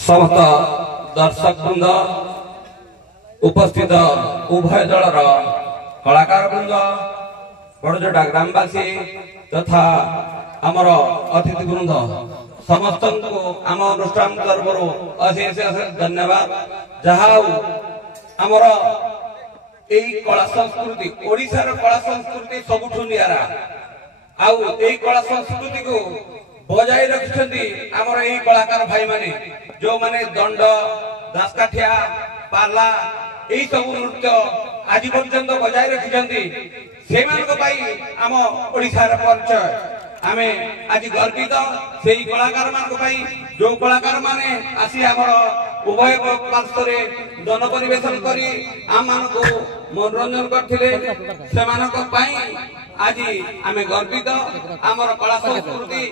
समस्त दर्शक वृंद उपस्थित उभय दलर कलाकार वृंद बड़जटा ग्रामवासी तथा आमर अतिथि वृंद समस्त को आम अनुष्ठान तरफ अशेष अशेष धन्यवाद। जहाँ आमर यही कला संस्कृति ओडिशार कला संस्कृति सबुठु नियारा आउ यही कला संस्कृति को बजाय रखिछन्ती आमर यही कलाकार भाई माने जो माने दंड दासकाठिया पाला यही सब नृत्य आज पर्यंत बजाय रखिछन्ती सेमानक पाई आम ओडिशार परिचय आमे आज गर्वित सेही कलाकार मानक पाई जो कलाकार माने आसी आमर उभय पार्श्व दन परिवेशन करी आम मानको मनोरंजन करथिले सेमानक पाई आज आमे गर्वित आमर कला संस्कृति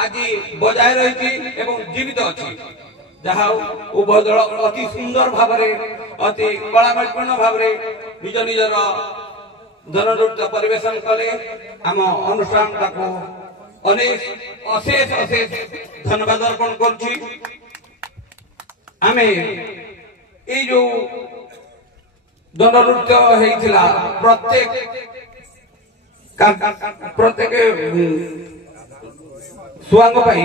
आज बजाय रही एवं जीवित अच्छी जहाँ उभय दल अति सुंदर भाव अति कलामयपूर्ण भाव निज निजर जननृत्य परिवेशन कले आम अनुष्ठान ताको अनेक अशेष अशेष धन्यवाद अर्पण करुछि। आमे ए जो जननृत्य हेइथिला प्रत्येक सुआंग पाई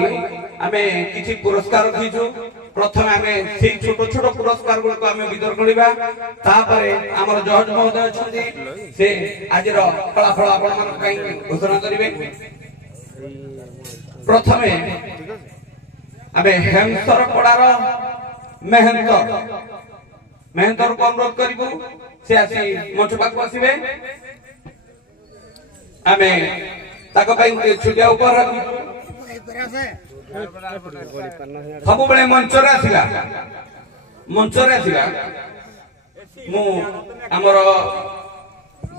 आमे किछि पुरस्कार रखिछु। प्रथम आमे सेही छोट छोट पुरस्कार गुलो आमे वितरण करिबा तापरे हमर जज महोदय अछन्ती से आजिर फलाफल आपण मन पई घोषणा करिवे। प्रथमे आमे हेमसर पड़ार मेहनतर को अनुरोध करिबु से आसी मंच पाक बसिबे। आमे ताको पई छुटिया ऊपर रखिछु सब बड़े मंचरे आसिला मु आमर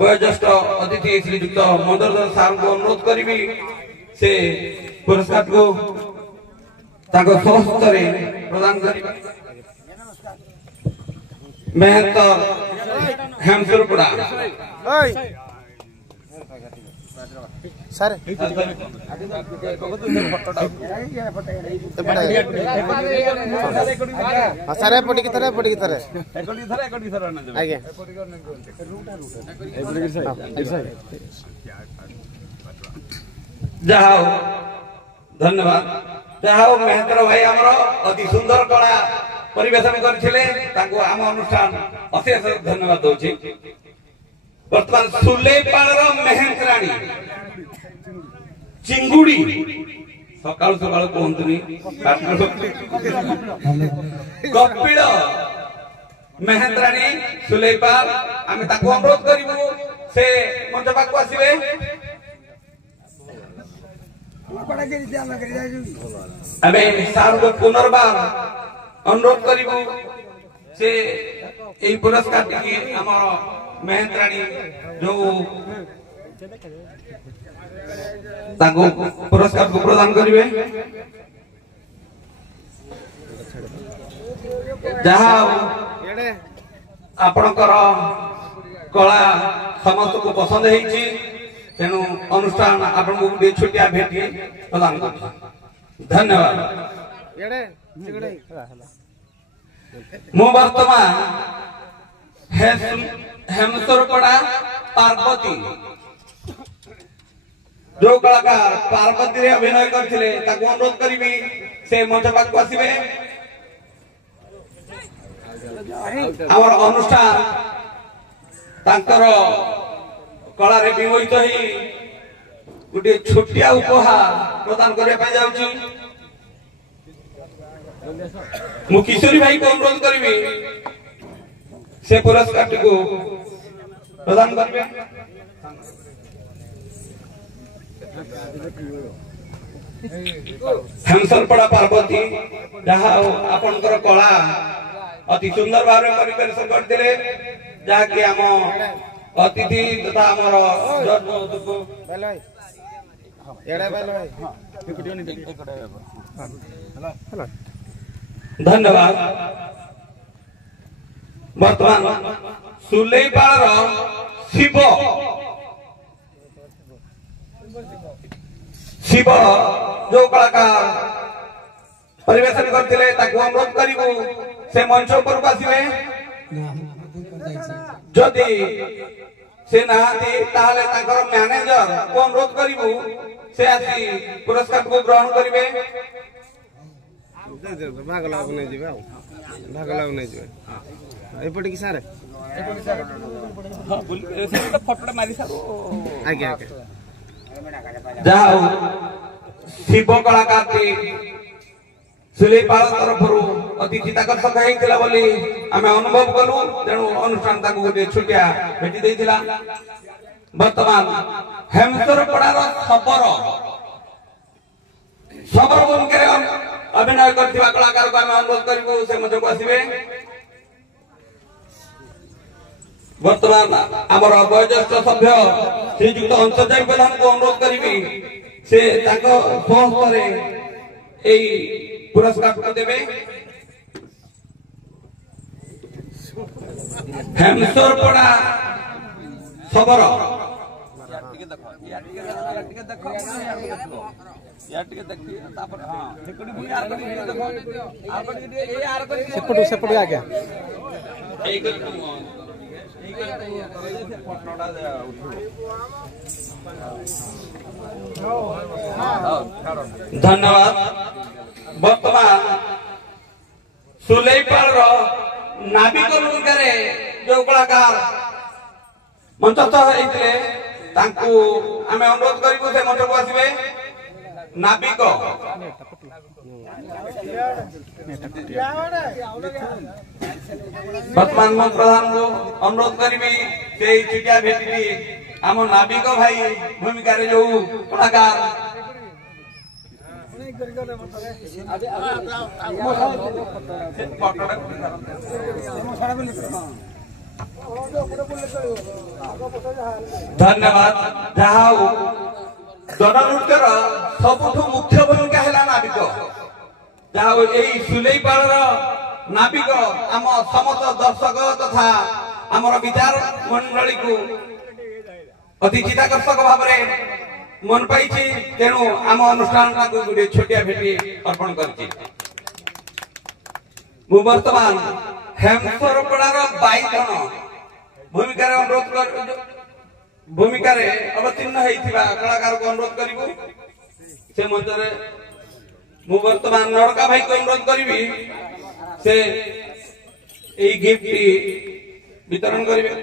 वयोज्येष्ठ अतिथि श्रीयुक्त मंदरधर सार को अनुरोध करी से पुरस्कार को सहस्ତରେ प्रदान कर मेहनत हेमसुरपड़ा सर सारे पटी की तरह आगे जहाँ धन्यवाद। जहाँ महेंद्र भाई आमर अति सुंदर कला परिवेशन करथिले ताको आम अनुष्ठान अशेष धन्यवाद दउछि। वर्तमान सुलेपालर मेहंतराणी चिंगुड़ी सकाल सकाल कहतुनी कपिल मेहंतराणी सुलेपाल आमे ताको अनुरोध करिबु से मंच पाक आसीबे। आमे सार को पुनर्बार अनुरोध करिबु से एई पुरस्कार टिके हमर मेहंतराणी जो ताको पुरस्कार को प्रदान करिवे। जहाँ आपणकर कला समस्त को पसंद हेछि तेणु अनुष्ठान आपण को गोटे छोटिया भेटी प्रदान कर धन्यवाद। मु वर्तमान हेमसरपड़ा पार्वती जो कलाकार पार्वती रे अभिनय करथिले ताको अनुरोध करिबी से मंच पाक आसीबे। हमर अनुष्ठान तांकर कला रे विमोहित ही गोटे छोटिया उपहार प्रदान करे पय जाउची। मु किशोरी भाई को अनुरोध करिबी से पुरस्कार को प्रदान करिबे। हेमसरपड़ा पार्वती जहाँ आपनकर कला अति सुंदर भाव परिवेशन करथिले जहाँ कि आम अतिथि तथा आमर धन्यवाद। वर्तमान सुलेपाल शिव शिव जो कलाकार परिवेशन करथिले ताकू अनुरोध करिवु से मंच ऊपर आसिबे जदि से नाहाती ताहले ताकर मैनेजर को अनुरोध करिवु से आसी पुरस्कार को ग्रहण करिवे भाग लागु नै जिबे भाग लागु नै जिबे एपटे कि सारे हां बोली से फोटो मारी सारो आगे आगे जाओ शिव कलाकार टी सुलेपाल तरफरु अति चित्ताकर्षक हेइतिला बोली आमे अनुभव कलु तेणु अनुष्ठान ताकू गोटे छुटिया भेटी देइतिला वर्तमान हेमसर पड़ार सबर भूमिका अभिनय करथिबा कलाकार को आमे अनुरोध करिबु से मजे को आसीबे वर्तमान आमर वयोज्येष्ठ सभ्य श्रीजुक्त अंशजय प्रधान को अनुरोध करिबी से ताको सहस्ତରେ एई पुरस्कार को देबे हेमसर पड़ा सबर सेपटू आ गया धन्यवाद वर्तमान सुलेपाल नाविक भूमिका जो कलाकार मंचस्थ होइतिले तांकू आमे अनुरोध करिबु से मंच को आसीबे नाविक वर्तमान मैं प्रधान को अनुरोध करी से चिटिया भेटी आम नाविक भाई भूमिका रे जो कलाकार धन्यवाद जहाँ जननृत्यर सबुठु मुख्य भूमिका है नाविक जहाँ यही सुलेपाल नाविक आम समस्त दर्शक तथा आमर विचार मंडली को अति चित्ताकर्षक भाव मन पाई तेणु आम अनुष्ठान गोटे छोटिया भेटी अर्पण कर वर्तमान हेमसर पड़ार 22 जन भूमिका अनुरोध भूमिका अवतीर्ण होइथिबा कलाकार को अनुरोध करिवु से मंच रे मु वर्तमान नड़का भाई को अनुरोध करिवि से ए गिफ्ट वितरण करिवे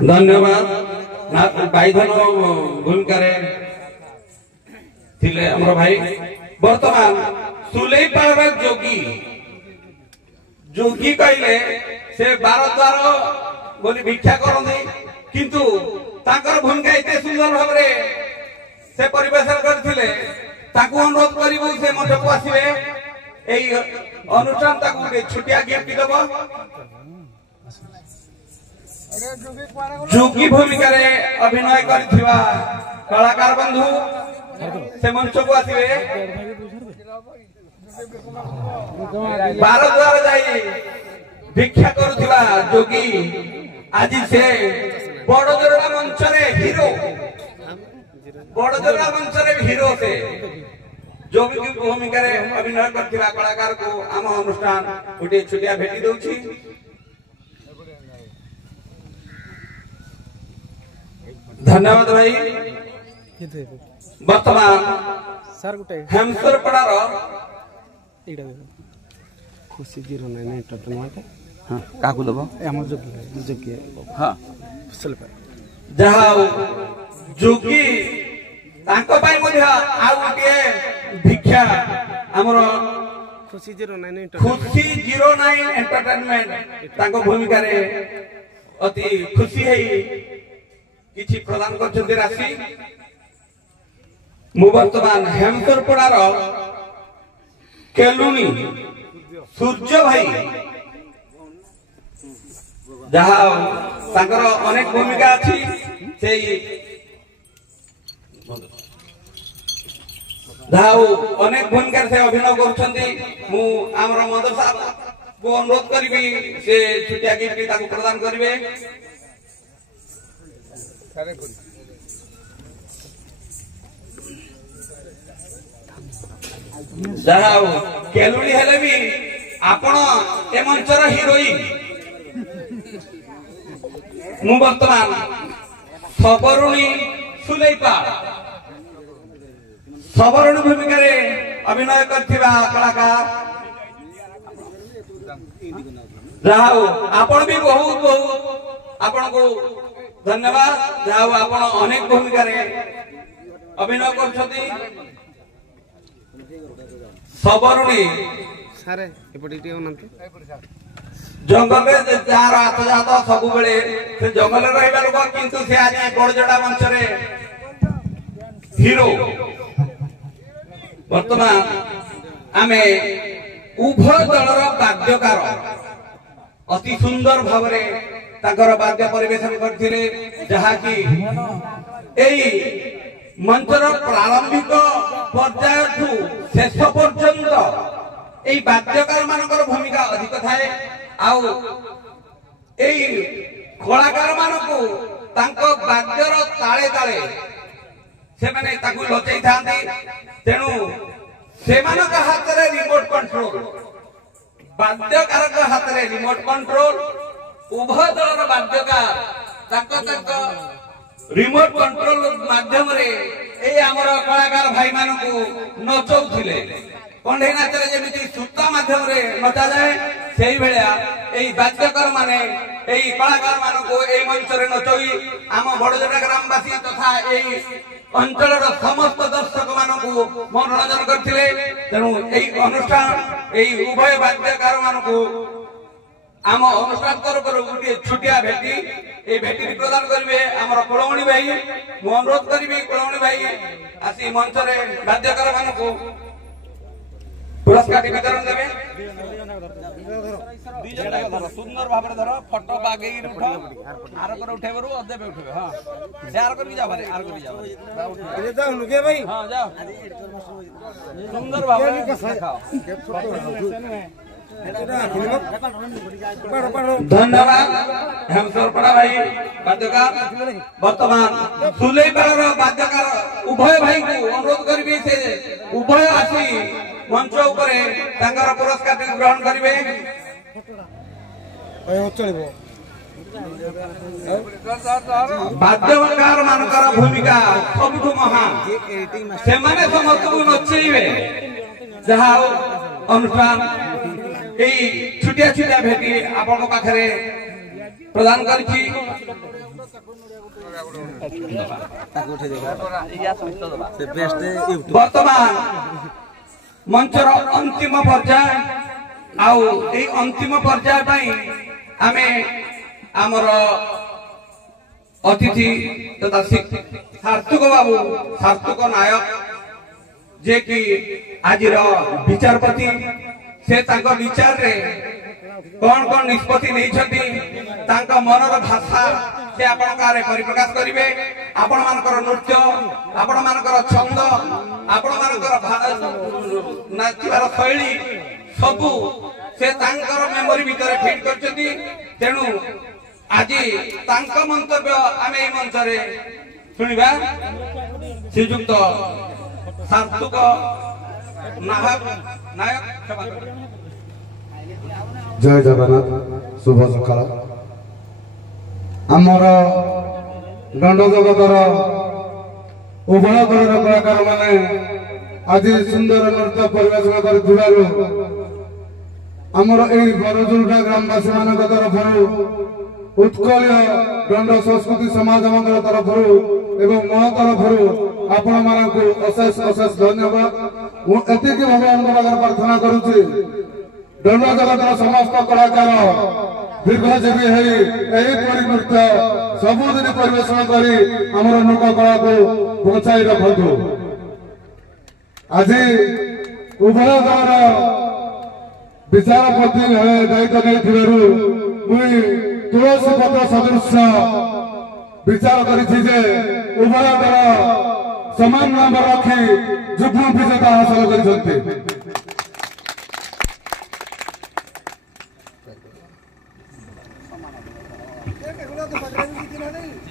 धन्यवाद बाईधन भूमिका थिले हमर भाई वर्तमान सुलेपाल जोगी जोगी कहले से 12 द्वार बोली भिक्षा करते किंतु ताकर भूमिका इते सुंदर भाव से परिवेशन करथिले ताकू अनुरोध करिवु से मंच को आसीबे एई अनुष्ठान ताकू गोटे छुटिया गिफ्ट देबो जोगी भूमिका रे अभिनय करथिबा कलाकार बंधु से मंच को आसीबे 12 द्वार जाई भिक्षा करुथिबा जोगी आज से बड़जोरा मंच रे हीरो बड़जोरा मंच रे हीरो से जोगी की भूमिका रे अभिनय करथिबा कलाकार को आम अनुष्ठान गोटे छुटिया भेटी दउछि धन्यवाद भाई वर्तमान सर गुटे हेमसर पड़ार एटा खुशी 09 एंटरटेनमेंट हां काकू दबो हमर जोगी हां सुलेपाल जहाँ जोगी तांको पाई मध्य आ गोटे भिक्षा हमर खुशी 09 एंटरटेनमेंट तांको भूमिका रे अति खुशी है किछि प्रदान करछन्ते राशि मु वर्तमान हेमसर पड़ार केलुनी सूर्य भाई जहाँ तांकर अनेक भूमिका अच्छी से ଯାହା ହଉ ଅନେକ ଭୂମିକାରେ ସେ ଅଭିନୟ କରୁଛନ୍ତି। ମୁଁ ଆମର ମଦର ସାହେବଙ୍କୁ ଅନୁରୋଧ କରିବି ସେ ଛୋଟିଆ ଗିଫ୍ଟ ତାକୁ ପ୍ରଦାନ କରିବେ। ଯାହା ହଉ କେଲୁଣି ହେଲେ ବି ଆପଣ ଏ ମଞ୍ଚର ହିରୋଇନ। ମୁଁ ବର୍ତ୍ତମାନ ସବରୁଣୀ ସୁଲେଇପାଳ ସବରୁଣୀ ଭୂମିକାରେ ଅଭିନୟ କରିଥିବା କଳାକାର ଯାହା ହଉ ଆପଣ ବି ବହୁତ ବହୁତ ଆପଣଙ୍କୁ ଧନ୍ୟବାଦ। ଯାହା ହଉ ଆପଣ ଅନେକ ଭୂମିକାରେ ଅଭିନୟ କରୁଛନ୍ତି। ସବରୁଣୀ ସାରେ ଏପଟେ ଟିକେ ଅନାନ୍ତୁ। ଜଙ୍ଗଲରେ ଯାହାର ଆତଜାତ ସବୁବେଳେ ସେ ଜଙ୍ଗଲରେ ରହିବା ଲୋକ, କିନ୍ତୁ ସେ ଆଜି ବଡଜଡ଼ା ମଞ୍ଚରେ ହିରୋ। ବର୍ତ୍ତମାନ ଆମେ ଉଭୟ ଦଳର ବାଦ୍ୟକାର ଅତି ସୁନ୍ଦର ଭାବରେ ତାଙ୍କର ବାଦ୍ୟ ପରିବେଷଣ କରିଥିଲେ, ଯାହାକି ଏହି ମଞ୍ଚର ପ୍ରାରମ୍ଭିକ ପର୍ଯ୍ୟାୟଠୁ ଶେଷ ପର୍ଯ୍ୟନ୍ତ ଏହି ବାଦ୍ୟକାର ମାନଙ୍କର ଭୂମିକା ଅଧିକ ଥାଏ। ଆଉ ଏଇ କଳାକାର ମାନଙ୍କୁ ତାଙ୍କ ବାଦ୍ୟର ତାଳେ ତାଳେ ସେମାନେ ତାକୁ ଲଚେଇଥାନ୍ତି। ତେଣୁ ସେମାନଙ୍କ ହାତରେ ରିମୋଟ କଣ୍ଟ୍ରୋଲ, ବାଦ୍ୟକାରଙ୍କ ହାତରେ ରିମୋଟ କଣ୍ଟ୍ରୋଲ। ଉଭୟ ଦଳର ବାଦ୍ୟକାର ତାଙ୍କ ତାଙ୍କ ରିମୋଟ କଣ୍ଟ୍ରୋଲ ମାଧ୍ୟମରେ ଏଇ ଆମର କଳାକାର ଭାଇ ମାନଙ୍କୁ ନଚଉଥିଲେ। କଣ୍ଢେଇ ନାଚରେ ଯେମିତି ସୂତା ମାଧ୍ୟମରେ ନଚାଯାଏ, ସେଇଭଳିଆ ଏଇ ବାଦ୍ୟକାର ମାନେ ଏଇ କଳାକାର ମାନଙ୍କୁ ଏଇ ମଞ୍ଚରେ ନଚଇ ଆମ ବଡଜଡ଼ା ଗ୍ରାମବାସୀ ତଥା ଏଇ ଅଞ୍ଚଳର ସମସ୍ତ ଦର୍ଶକ ମାନଙ୍କୁ ମନୋରଞ୍ଜନ କରିଥିଲେ। ତେଣୁ ଏଇ ଅନୁଷ୍ଠାନ ଏଇ ଉଭୟ ବାଦ୍ୟକାର ମାନଙ୍କୁ ଆମ ଅନୁଷ୍ଠାନ ତରଫରୁ ଗୋଟିଏ ଛୋଟିଆ ଭେଟି এই ভেটি প্রদান করবে আমার কুলমণি ভাই। মু অনুরোধ করবি কুলমণি ভাই আসি মঞ্চরে বাদ্যকার মানুষ পুরস্কার বিতরণ দেবে। সুন্দর ভাবে ধর ফটো বাগেই উঠ আর করে উঠেবারু অদেবে উঠবে। হ্যাঁ সে আর করবি যাও আর করবি যাও ভাই। হ্যাঁ যাও সুন্দর ভাবে দেখাও। ধন্যবাদ হেমসরপড়া ভাই বাদ্যকার। বর্তমান সুলেইপাড়ার বাদ্যকার উভয় ভাইকে অনুরোধ করবি সে উভয় আসি মঞ্চ উপরে তাঙ্কর পুরস্কার গ্রহণ করবে। বাদ্যকার মানকর ভূমিকা সবুঠু মহান। সেমানে সমস্তকে নচেইবে। যাহা অনুষ্ঠান এই ছুটিয়া ছুটিয়া ভেটি আপনার পাখে প্রদান করছি। বর্তমান মঞ্চর অন্তিম পর্যায় আউ এই অন্তিম পর্যায় পাই আমি আমার অতিথি তথা সার্থক বাবু সার্থক নায়ক যে কি আজির বিচারপতি से तांको विचार रे कौन कौन निष्पत्ति नहीं तांको मनर भाषा से आपण कारे परिप्रकाश करिवे। आपण मानकर नृत्य आपण मानकर छंद आपण मानकर नाचिबार शैली सबु से तांकर मेमोरी भीतर फिट करछथि। तेनु आज तांको मंतव्य आमे ए मंच रे सुनिबा। श्रीयुक्त सार्थक नायक जय जगन्नाथ शुभ सकाळ। आमर दंड जगतर उभय दलर कलाकार माने आज सुंदर नृत्य परिवेशन करिथिबारु आमर एई बरजुलटा ग्रामवासी मानक तरफरु उत्कलीय दंड संस्कृति समाज मंगल तरफरु एवं मो तरफरु आपण मानकु अशेष अशेष धन्यवाद। एतिकी भगवान प्रार्थना करुछि दंड जगतर समस्त कलाकार दीर्घजीवी एहीपरि नृत्य सबुदिन परिवेशन करी आमर लोक कला को बचाई रखु। आज उभय दलर विचारपति दायित्व नहीं मुई तुलसी पत्र सदृश विचार करी जे उभय दल ସମାନ ନମ୍ବର ରଖି ଯୁଗ୍ମ ବିଜେତା ହାସଲ କରିଛନ୍ତି।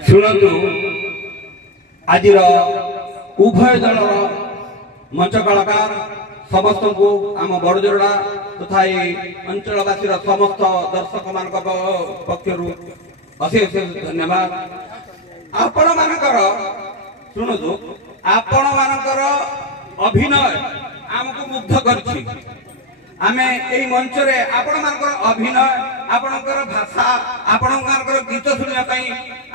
ଶୁଣନ୍ତୁ, ଆଜିର ଉଭୟ ଦଳର ମଞ୍ଚ କଳାକାର ସମସ୍ତଙ୍କୁ ଆମ ବଡ଼ଜୋରଡ଼ା ତଥା ଏହି ଅଞ୍ଚଳବାସୀର ସମସ୍ତ ଦର୍ଶକ ମାନଙ୍କ ପକ୍ଷରୁ ଅଶେଷ ଧନ୍ୟବାଦ। ଆପଣମାନଙ୍କର ଶୁଣନ୍ତୁ, ଆପଣମାନଙ୍କର ଅଭିନୟ ଆମକୁ ମୁଗ୍ଧ କରିଛି। ଆମେ ଏହି ମଞ୍ଚରେ ଆପଣମାନଙ୍କର ଅଭିନୟ, ଆପଣଙ୍କର ଭାଷା, ଆପଣମାନଙ୍କର ଗୀତ ଶୁଣିବା ପାଇଁ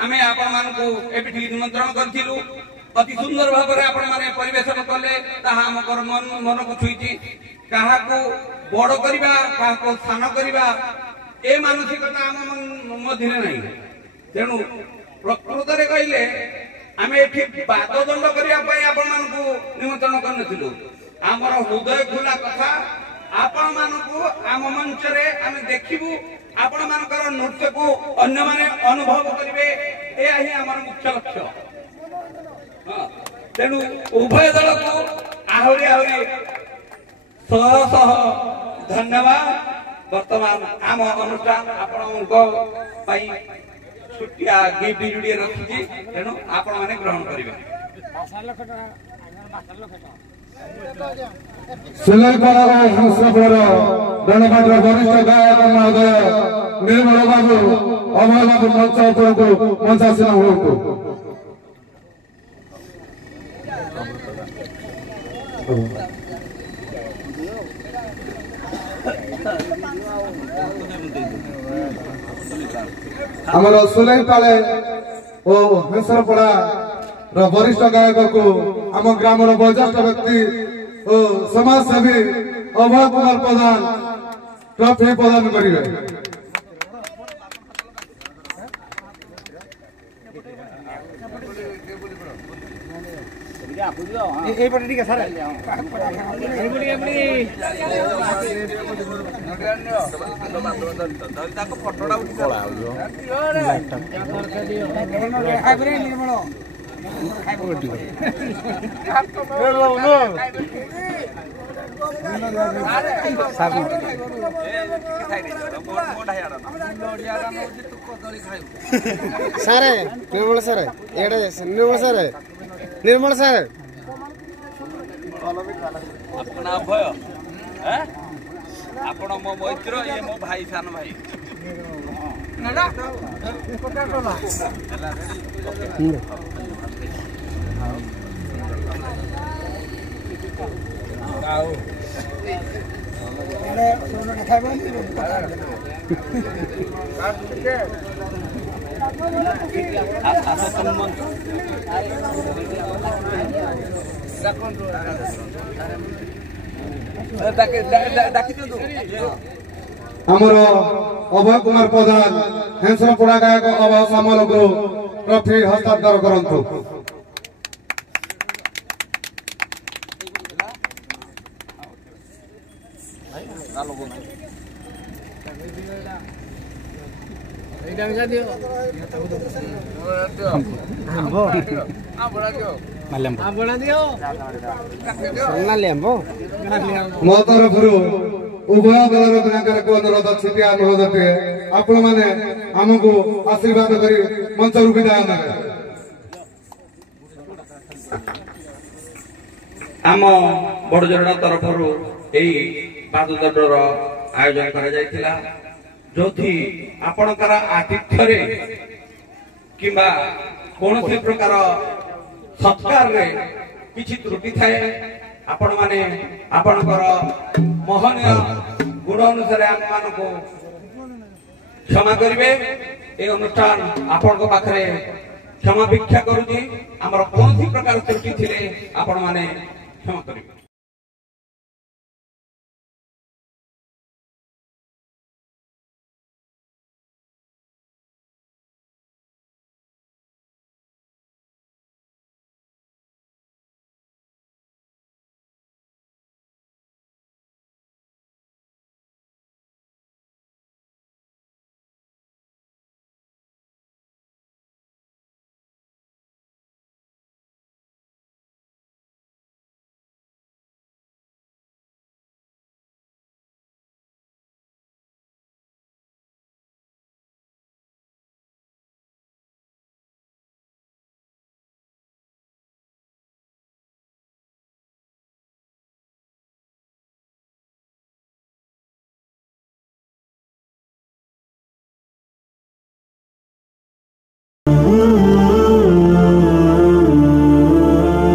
ଆମେ ଆପଣମାନଙ୍କୁ ଏଠି ନିମନ୍ତ୍ରଣ କରିଥିଲୁ। ଅତି ସୁନ୍ଦର ଭାବରେ ଆପଣମାନେ ପରିବେଷଣ କଲେ, ତାହା ଆମର ମନକୁ ଛୁଇଁଛି। କାହାକୁ ବଡ କରିବା, କାହାକୁ ସ୍ଥାନ କରିବା, ଏ ମାନସିକତା ଆମ ମଧ୍ୟରେ ନାହିଁ। ତେଣୁ ପ୍ରକୃତରେ କହିଲେ ଆମେ ଏଠି ବାଦଦଣ୍ଡ କରିବା ପାଇଁ ଆପଣମାନଙ୍କୁ ନିମନ୍ତ୍ରଣ କରିନଥିଲୁ। ଆମର ହୃଦୟ ଖୋଲା କଥା, ଆପଣମାନଙ୍କୁ ଆମ ମଞ୍ଚରେ ଆମେ ଦେଖିବୁ, ଆପଣମାନଙ୍କର ନୃତ୍ୟକୁ ଅନ୍ୟମାନେ ଅନୁଭବ କରିବେ, ଏହା ହିଁ ଆମର ମୁଖ୍ୟ ଲକ୍ଷ୍ୟ। ତେଣୁ ଉଭୟ ଦଳକୁ ଆହୁରି ଆହୁରି ଶହ ଶହ ଧନ୍ୟବାଦ। ବର୍ତ୍ତମାନ ଆମ ଅନୁଷ୍ଠାନ ଆପଣଙ୍କ ପାଇଁ ଛୋଟିଆ ଗିଫ୍ଟ ଯୋଡ଼ିଏ ରଖିଛି, ତେଣୁ ଆପଣମାନେ ଗ୍ରହଣ କରିବେ। ସିଲେଇପାଳ ସଂସ୍ଥାପର ଦଳପାଟିର ବରିଷ୍ଠ ଗାୟକ ମହୋଦୟ ନିର୍ମଳ ବାବୁ, ଅଭୟ ବାବୁ ମଞ୍ଚ ଉପରକୁ ମଞ୍ଚାସୀନ ହୁଅନ୍ତୁ। ଆମର ସୁଲେଇପାଳେ ଓ ହେସରପଡ଼ାର ବରିଷ୍ଠ ଗାୟକକୁ ଆମ ଗ୍ରାମର ବୟୋଜ୍ୟେଷ୍ଠ ବ୍ୟକ୍ତି ଓ ସମାଜସେବୀ ଅଭୟ କୁମାର ପ୍ରଧାନ ଟ୍ରଫି ପ୍ରଦାନ କରିବେ। এইপটে ঠিক আছে ସାରେ ନିର୍ମଳ ସାରେ ଏଡେ ନିର୍ମଳ ସାରେ निर्मल सर ଆପଣ ଅଭୟ, ଆପଣ ମୋ ମୈତ୍ର, ଇଏ ମୋ ଭାଇ, ସାନ ଭାଇ। ଆମର ଅଭୟ କୁମାର ପ୍ରଧାନ ହେଁସରପଡ଼ା ଗାୟକ ଅଭୟ ସାମଲକୁ ଟ୍ରଫି ହସ୍ତାନ୍ତର କରନ୍ତୁ। ମୋ ତରଫରୁ ଉଭୟ ଦଳର ନାୟକଙ୍କୁ ଅନୁରୋଧ, ଛୋଟିଆ ଅନୁରୋଧଟିଏ, ଆପଣମାନେ ଆମକୁ ଆଶୀର୍ବାଦ କରି ମଞ୍ଚରୁ ବିଦାୟ ନେବେ। ଆମ ବଡ଼ଜୋରଡ଼ା ତରଫରୁ ଏହି ବାଦଦଣ୍ଡର ଆୟୋଜନ କରାଯାଇଥିଲା, ଯୋଉଠି ଆପଣଙ୍କର ଆତିଥ୍ୟରେ କିମ୍ବା କୌଣସି ପ୍ରକାର ସତ୍କାରରେ କିଛି ତ୍ରୁଟି ଥାଏ, ଆପଣମାନେ ଆପଣଙ୍କର ମହନୀୟ ଗୁଣ ଅନୁସାରେ ଆମମାନଙ୍କୁ କ୍ଷମା କରିବେ। এই অনুষ্ঠান ଆପଣଙ୍କ ପାଖରେ କ୍ଷମା ଭିକ୍ଷା କରୁଛି। ଆମର କୌଣସି ପ୍ରକାର ତ୍ରୁଟି ଥିଲେ ଆପଣମାନେ କ୍ଷମା କରିବେ।